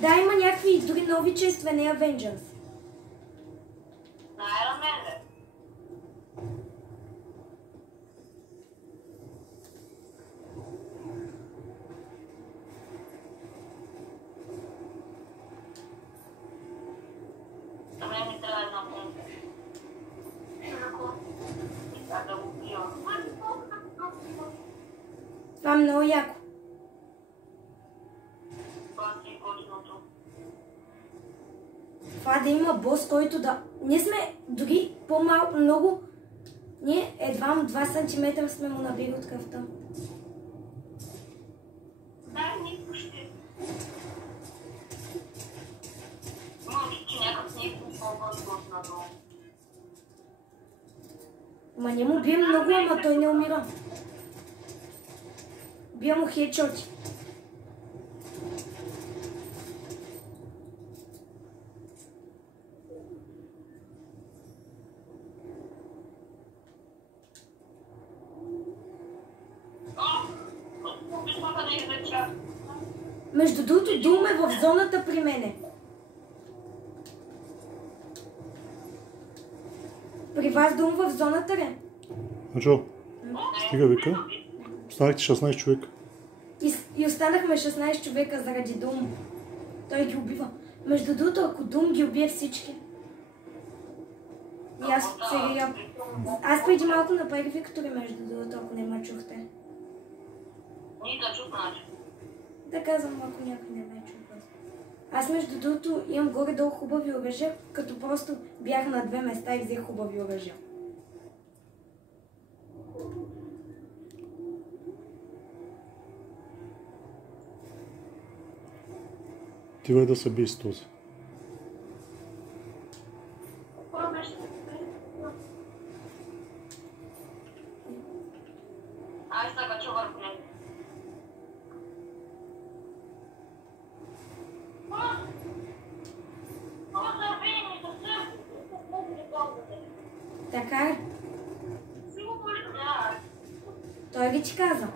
Да, има някакви други нови честве, не Avengers. На Iron Man, бе. На мен ми трябва една помпа. Така да го пивам. Това е много яко. Това си е готиното. Това да има бос, който да... Ние сме дори по-малко, много... Ние едва 2 см сме му набили от кръвта. Да, ни почти. Може, че някак не е по-възможно надолу. Ма не му бием много, ама той не умира. Бия му хедшоти. Между другото, Дум е в зоната при мене. При вас Дум в зоната ли? Начало. Стига вика. Останахте 16 човека. И останахме 16 човека заради Дум. Той ги убива. Между другото, ако Дум ги убие всички. И аз сега... Аз преди малко направих Виктори, между другото, ако не ме чухте. Ние да чухнаш. Да казвам, ако някой не ме чу. Аз между другото имам горе-долу хубави оръжия, като просто бях на 2 места и взех хубави оръжия. Ти вай да се би с този. Аз така че върху него. Така е. Той ли ти каза?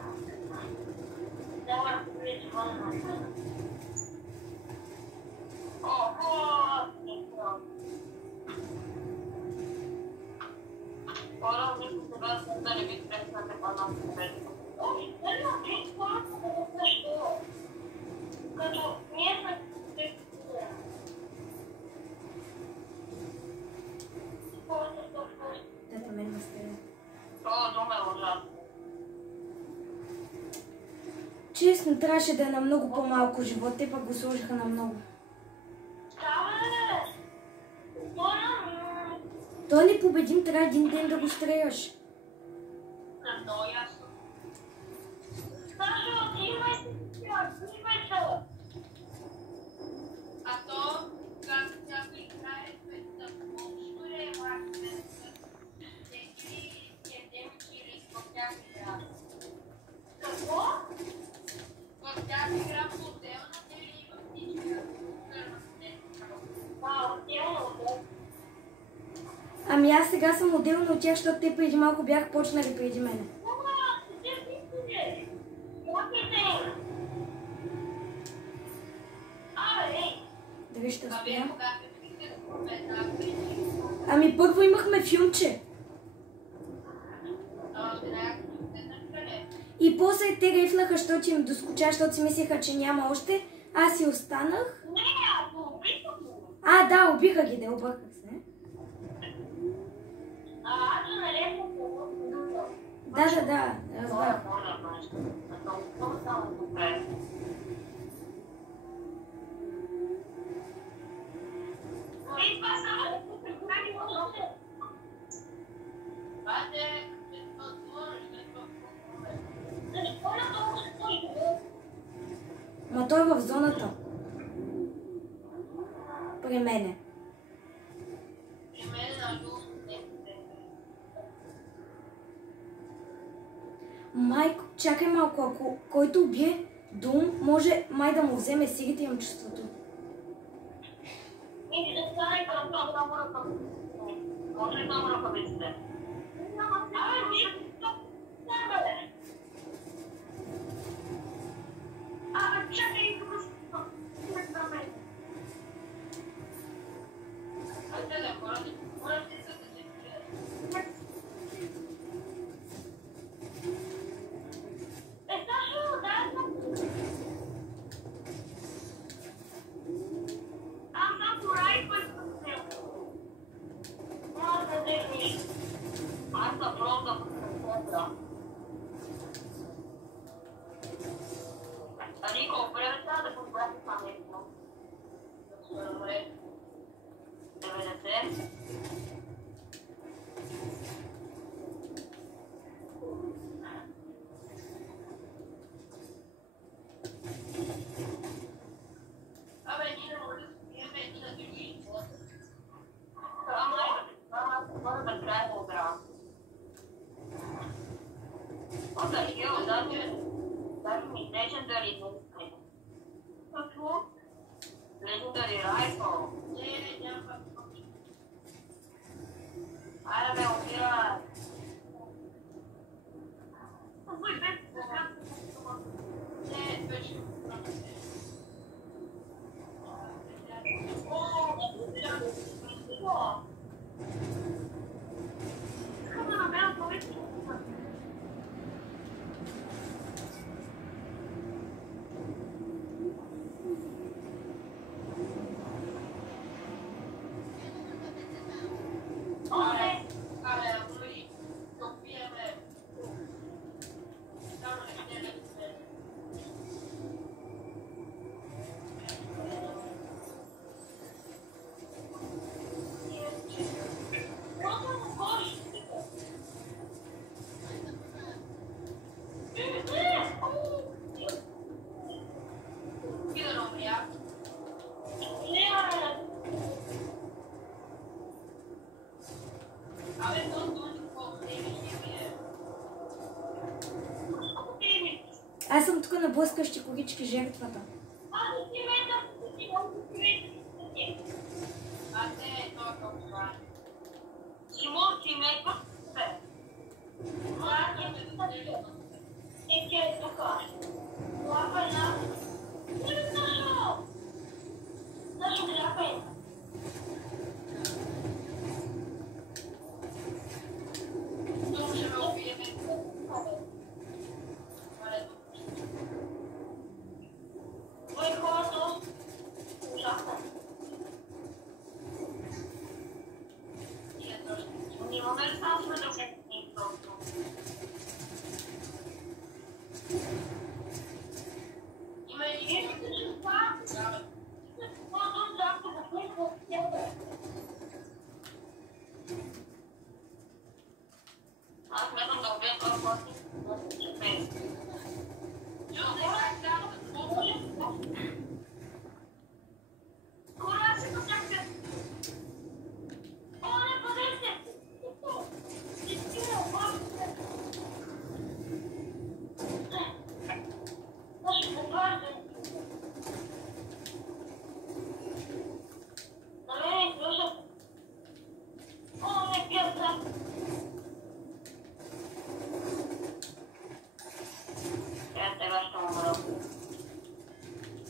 Тата мен ме стреля. Честно, трябваше да е на много по-малко живот, те пък го сложиха на много. Той не победим, трябва един ден да го стреляш. Ами аз сега съм отделна от тях, защото те преди малко бях почнали преди мене. Дали ще успея? Ами първо имахме филмче. И после те рефнаха, защото им доскоча, защото си мислеха, че няма още. Аз си останах. А, да, убиха ги, да, обърках се. Да, разбрах. Ма той е в зоната. При мене. Майко, чакай малко, ако който убие Дум, може май да му вземе силите, имам чувството. колко време трябва да подбрати това нещо? Добре. 90. Абе, ние не можем да спиеме и на други. Това е крайно образ. What the hell is that? That means legendary. What? Legendary rifle. Айде ме убира. Не, вече. Искам да намеря повече. Аз съм тук на блъскащи когички жертвата. Аз смятам да убия това пластик.